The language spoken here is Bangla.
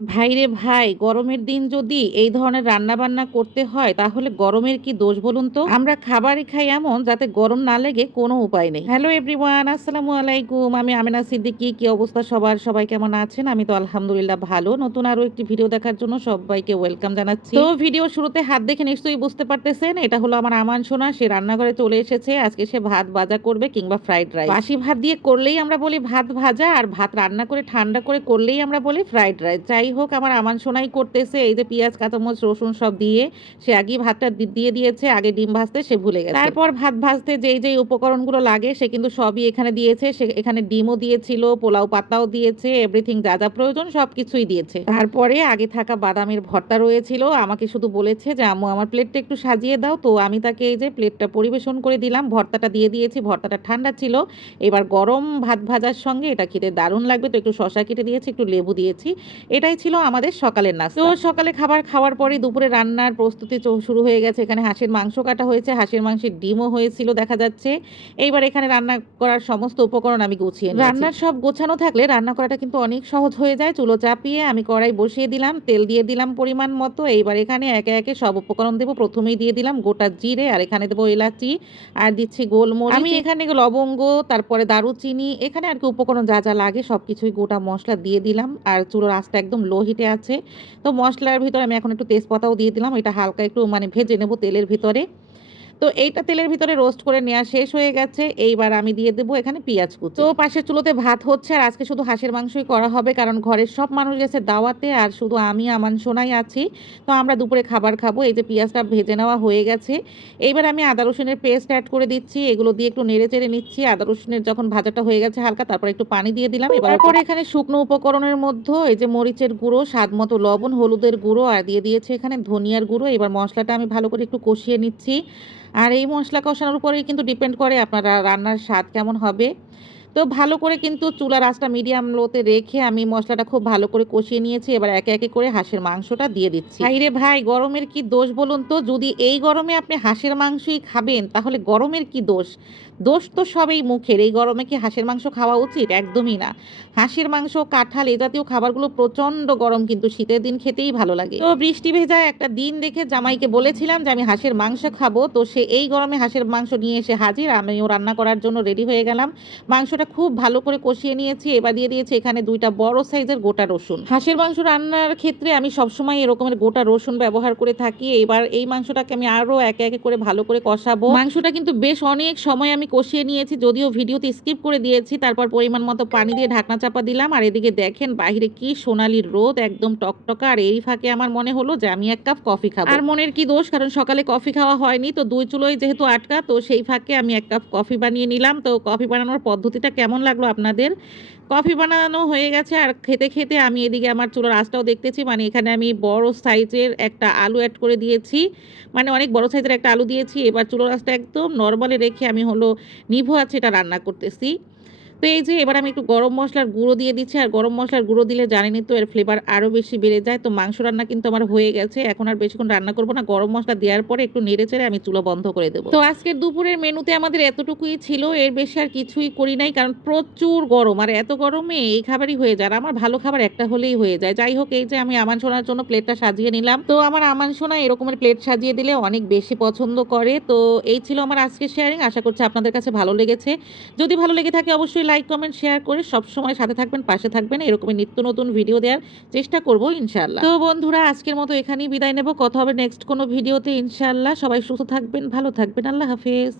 ভাইরে ভাই, গরমের দিন যদি এই ধরনের রান্না বান্না করতে হয়, তাহলে গরমের কি দোষ বলুন তো? আমরা খাবারই খাই এমন যাতে গরম না লেগে কোনো উপায় নেই। হ্যালো এভরিওয়ান আসসালামু আলাইকুম। আমি আমিনা সিদ্দিকি। কি অবস্থা সবার? সবাই কেমন আছেন? আমি তো আলহামদুলিল্লাহ ভালো। নতুন আরও একটি ভিডিও দেখার জন্য সবাইকে ওয়েলকাম জানাচ্ছি। তো ভিডিও শুরুতে হাত দেখে নিশ্চয়ই বুঝতে পারতেছেন, এটা হলো আমার আমান সোনা। সে রান্নাঘরে চলে এসেছে। আজকে সে ভাত ভাজা করবে কিংবা ফ্রাইড রাইস বাসি ভাত দিয়ে করলেই আমরা বলি ভাত ভাজা, আর ভাত রান্না করে ঠান্ডা করে করলেই আমরা বলি ফ্রাইড রাইস যাই হোক, আমার আমান সোনাই করতেছে, এই যে পেঁয়াজ কাঁচামচ রসুন সব দিয়ে। সে আগেই ভাতটা দিয়ে দিয়েছে, আগে ডিম ভাজতে, সে ভুলে গেছে। তারপর ভাত ভাজতে যেই যেই উপকরণগুলো লাগে, সে কিন্তু সবই এখানে দিয়েছে। সে এখানে ডিমও দিয়েছিল, পোলাও পাতাও দিয়েছে এভরিথিং যা যা প্রয়োজন সব কিছুই দিয়েছে। তারপরে আগে থাকা বাদামের ভর্তা রয়েছিল। আমাকে শুধু বলেছে যে, আম্মু, আমার প্লেটটা একটু সাজিয়ে দাও। তো আমি তাকে এই যে প্লেটটা পরিবেশন করে দিলাম। ভর্তাটা দিয়ে দিয়েছি, ভর্তাটা ঠান্ডা ছিল। এবার গরম ভাত ভাজার সঙ্গে এটা খেতে দারুণ লাগবে। তো একটু শশা কেটে দিয়েছি, একটু লেবু দিয়েছি। এটাই ছিল আমাদের সকালের নাস্তা। তো সকালে খাবার খাওয়ার পরে দুপুরে রান্নার প্রস্তুতি শুরু হয়ে গেছে। এখানে হাঁসের মাংস কাটা হয়েছে হাঁসের মাংসের ডিমও হয়েছিল দেখা যাচ্ছে। এইবার এখানে রান্না করার সমস্ত উপকরণ আমি গুছিয়ে রান্নার সব গোছানো থাকলে রান্না করাটা কিন্তু অনেক সহজ হয়ে যায়। চুলো চাপিয়ে আমি কড়াই বসিয়ে দিলাম তেল দিয়ে দিলাম পরিমাণ মতো। এইবার এখানে একে একে সব উপকরণ দেবো। প্রথমেই দিয়ে দিলাম গোটা জিরে আর এখানে দেবো এলাচি আর দিচ্ছি গোলমরিচ। আমি এখানে লবঙ্গ তারপরে দারুচিনি এখানে আর কি উপকরণ যা যা লাগে সব কিছুই গোটা মশলা দিয়ে দিলাম। আর চুলোর আঁচটা একদম লো হিটে আছে। তো মশলার ভিতরে আমি এখন একটু তেজপাতাও দিয়ে দিলাম। এটা হালকা একটু মানে ভেজে নেব তেলের ভিতরে। তো এইটা তেলের ভিতরে রোস্ট করে নেওয়া শেষ হয়ে গেছে। এইবার আমি দিয়ে দেবো এখানে পেঁয়াজ কুচি। তো পাশের চুলোতে ভাত হচ্ছে আর আজকে শুধু হাঁসের মাংসই করা হবে কারণ ঘরের সব মানুষ গেছে দাওয়াতে আর শুধু আমি আমান সোনাই আছি। তো আমরা দুপুরে খাবার খাব। এই যে পেঁয়াজটা ভেজে নেওয়া হয়ে গেছে। এইবার আমি আদা রসুনের পেস্ট অ্যাড করে দিচ্ছি। এগুলো দিয়ে একটু নেড়ে চেড়ে নিচ্ছি। আদা রসুনের যখন ভাজাটা হয়ে গেছে হালকা তারপর একটু পানি দিয়ে দিলাম। এবার পরে এখানে শুকনো উপকরণের মধ্যে এই যে মরিচের গুঁড়ো স্বাদ মতো লবণ হলুদের গুঁড়ো আর দিয়ে দিয়েছে এখানে ধনিয়ার গুঁড়ো। এবার মশলাটা আমি ভালো করে একটু কষিয়ে নিচ্ছি। আর এই মশলা কষানোর উপরেই কিন্তু ডিপেন্ড করে আপনার রান্নার স্বাদ কেমন হবে। তো ভালো করে কিন্তু চুলার আঁচটা মিডিয়াম লোতে রেখে আমি মশলাটা খুব ভালো করে কষিয়ে নিয়েছি। এবার একে একে করে হাঁসের মাংসটা দিয়ে দিচ্ছি। ভাইরে ভাই, গরমের কি দোষ বলুন তো? যদি এই গরমে আপনি হাঁসের মাংসই খাবেন, তাহলে গরমের কি দোষ? দোষ তো সবই মুখের। এই গরমে কি হাঁসের মাংস খাওয়া উচিত? একদমই না। হাঁসের মাংস, কাঁঠাল, এ জাতীয় খাবারগুলো প্রচণ্ড গরম, কিন্তু শীতের দিন খেতেই ভালো লাগে। তো বৃষ্টি ভেজা একটা দিন দেখে জামাইকে বলেছিলাম যে, আমি হাঁসের মাংস খাব। তো সে এই গরমে হাঁসের মাংস নিয়ে এসে হাজির। আমিও রান্না করার জন্য রেডি হয়ে গেলাম। মাংসটা খুব ভালো করে কষিয়ে নিয়েছি, এবার দিয়ে দিয়েছি এখানে দুইটা বড় সাইজের গোটা রসুন। হাঁসের মাংস রান্নার ক্ষেত্রে আমি সবসময় এরকমের গোটা রসুন ব্যবহার করে থাকি। এবার এই মাংসটাকে আমি আরও একে একে করে ভালো করে কষাবো। মাংসটা কিন্তু বেশ অনেক সময় আমি কষিয়ে নিয়েছি, যদিও ভিডিওতে স্কিপ করে দিয়েছি, তারপর পরিমাণ মতো পানি দিয়ে ঢাকনা চাপা দিলাম। আর এদিকে দেখেন বাইরে কি সোনালি রোদ, একদম টকটকা। আর এই ফাঁকে আমার মনে হলো যে আমি এক কাপ কফি খাব। আর মনের কি দোষ, কারণ সকালে কফি খাওয়া হয়নি, তো দুই চুলোই যেহেতু আটকা, তো সেই ফাঁকে আমি এক কাপ কফি বানিয়ে নিলাম। তো কফি বানানোর পদ্ধতিটা কেমন লাগল আপনাদের? কফি বানানো হয়ে গেছে আর খেতে খেতে আমি এদিকে আমার চুলোর আঁচটাও দেখতেছি। মানে এখানে আমি বড় সাইজের একটা আলু অ্যাড করে দিয়েছি। মানে অনেক বড় সাইজের একটা আলু দিয়েছি। এবার চুলোর আঁচটা একদম নর্মালে রেখে আমি হলো নিভো আছে এটা রান্না করতেছি। তো এই যে এবার আমি একটু গরম মশলার গুঁড়ো দিয়ে দিচ্ছি, আর গরম মশলার গুঁড়ো দিলে জানেনই তো এর ফ্লেভার আরও বেশি বেড়ে যায়। তো মাংস রান্না কিন্তু আমার হয়ে গেছে, এখন আর বেশিক্ষণ রান্না করব না। গরম মশলা দেওয়ার পরে একটু নেড়ে চেড়ে আমি চুলো বন্ধ করে দেবো। তো আজকের দুপুরের মেনুতে আমাদের এতটুকুই ছিল, এর বেশি আর কিছুই করি নাই, কারণ প্রচুর গরম, আর এত গরমে এই খাবারই হয়ে যায় আমার ভালো খাবার একটা হলেই হয়ে যায়। যাই হোক, এই যে আমি আমান সোনার জন্য প্লেটটা সাজিয়ে নিলাম। তো আমার আমান সোনা এরকমের প্লেট সাজিয়ে দিলে অনেক বেশি পছন্দ করে। তো এই ছিল আমার আজকের শেয়ারিং আশা করছি আপনাদের কাছে ভালো লেগেছে। যদি ভালো লেগে থাকে, অবশ্যই লাইক কমেন্ট শেয়ার করে সবসময় সাথে থাকবেন, পাশে থাকবেন। এরকমই নিত্য নতুন ভিডিও দেওয়ার চেষ্টা করব ইনশাল্লাহ তো বন্ধুরা, আজকের মতো এখানেই বিদায় নেব। কথা হবে নেক্সট কোনো ভিডিওতে ইনশাআল্লাহ। সবাই সুস্থ থাকবেন, ভালো থাকবেন। আল্লাহ হাফেজ।